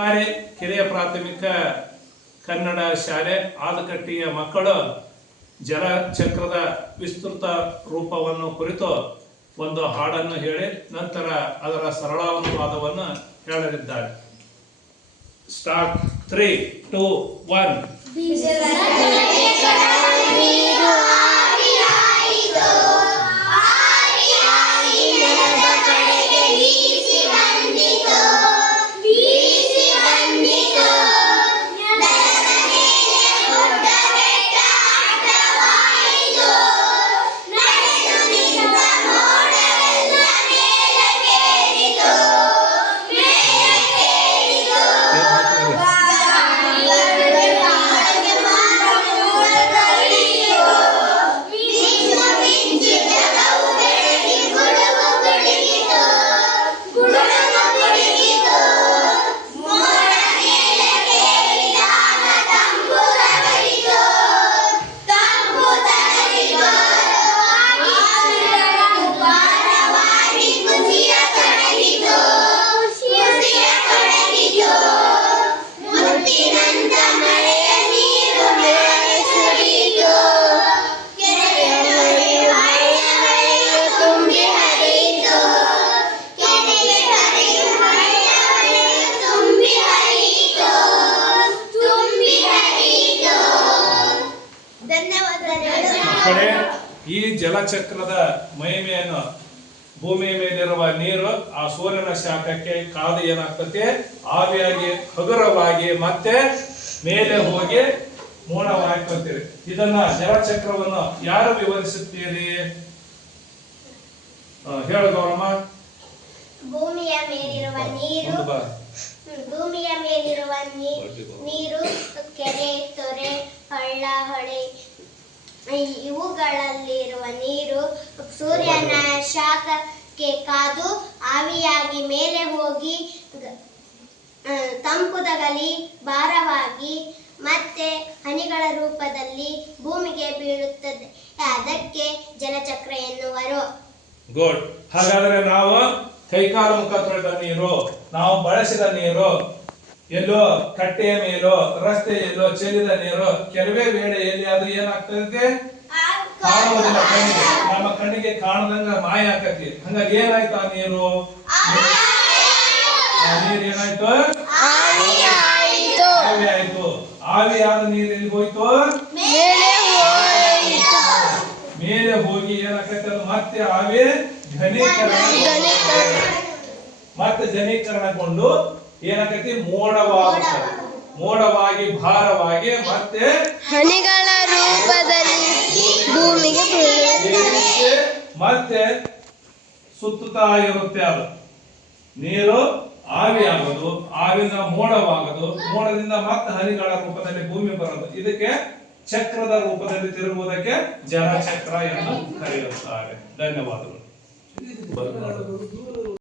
ಸರ್ಕಾರಿ ಕಿರಿಯ ಪ್ರಾಥಮಿಕ ಕನ್ನಡ ಶಾಲೆ ಆದಕಟ್ಟಿಯ ಮಕ್ಕಳು ಜಲಚಕ್ರದ ವಿಸ್ತೃತ ರೂಪವನ್ನು ಕುರಿತು ಒಂದು ಹಾಡನ್ನು ಹೇಳಿ ನಂತರ ಅದರ ಸರಳಾನುವಾದವನ್ನು ಹೇಳಲಿದ್ದಾರೆ. ಸ್ಟಾರ್ಟ್. 3, 2, 1. ಈ ಜಲಚಕ್ರದ ಮಹಿಮೆಯನ್ನು ಭೂಮಿ ಮೇಲಿರುವ ನೀರು ಆ ಸೂರ್ಯನ ಶಾಖಕ್ಕೆ ಕಾದು ಏನಾಗ್ತದೆ, ಆವಿಯಾಗಿ ಹಗುರವಾಗಿ ಮತ್ತೆ ಮೇಲೆ ಹೋಗಿ ಮೋಡವಾಗ್ತಂತೀರಿ. ಇದನ್ನ ಜಲಚಕ್ರವನ್ನು ಯಾರು ವಿವರಿಸುತ್ತೀರಿ? ಹೇಳು ಗೌರಮ್ಮ. ಭೂಮಿಯ ಮೇಲಿರುವ ನೀರು ಕೆರೆ, ತೊರೆ, ಹಳ್ಳ, ಹೊಳೆ ಇವುಗಳಲ್ಲಿರುವ ನೀರು ಸೂರ್ಯನ ಶಾಖಕ್ಕೆ ಕಾದು ಆವಿಯಾಗಿ ಮೇಲೆ ಹೋಗಿ ತಂಪುದಗಲಿ ಭಾರವಾಗಿ ಮತ್ತೆ ಹನಿಗಳ ರೂಪದಲ್ಲಿ ಭೂಮಿಗೆ ಬೀಳುತ್ತದೆ. ಅದಕ್ಕೆ ಜಲಚಕ್ರ ಎನ್ನುವರು. ಗುಡ್. ಹಾಗಾದ್ರೆ ನಾವು ಕೈಕಾಲು ಮುಖ ತೊಳೆದ ನೀರು, ನಾವು ಬಳಸಿದ ನೀರು, ಎಲ್ಲೋ ಕಟ್ಟೆಯ ಮೇಲೋ ರಸ್ತೆಯಲ್ಲೋ ಚೆಲ್ಲಿದ ನೀರು ಕೆಲವೇ ವೇಳೆಯಲ್ಲಿ ಅದು ಏನಾಗ್ತದೆ, ಕಾಣುವುದಿಲ್ಲ. ಕಣ್ಣಿಗೆ, ನಮ್ಮ ಕಣ್ಣಿಗೆ ಕಾಣದಂಗ ಮಾಯ ಆಕತಿ. ಹಂಗಾಗಿ ಏನಾಯ್ತು, ಆ ನೀರು ಏನಾಯ್ತು, ಆವಿ ಆಯ್ತು. ಆವಿಯಾದ ನೀರು ಎಲ್ಲಿ ಹೋಯ್ತು, ಮೇಲೆ ಹೋಗಿ ಏನಾಕೈತೆ, ಅದು ಮತ್ತೆ ಆವಿ ಘನೀಕರಣಗೊಂಡು ಏನಾಕೈತಿ, ಮೋಡವಾಗಿ ಭಾರವಾಗಿ ಮತ್ತೆ ಹನಿಗಳ ರೂಪದಲ್ಲಿ ಭೂಮಿಗೆ ಮತ್ತೆ ಸುತ್ತುತ್ತಾ ಇರುತ್ತೆ. ಅದು ನೀರು ಆವಿಯಾಗೋದು, ಆವಿಂದ ಮೋಡವಾಗೋದು, ಮೋಡದಿಂದ ಮತ್ತೆ ಹನಿಗಳ ರೂಪದಲ್ಲಿ ಭೂಮಿ ಬರೋದು. ಇದಕ್ಕೆ ಚಕ್ರದ ರೂಪದಲ್ಲಿ ತಿರುಗುವುದಕ್ಕೆ ಜಲಚಕ್ರ ಎಂದು ಕರೆಯುತ್ತಾರೆ. ಧನ್ಯವಾದಗಳು.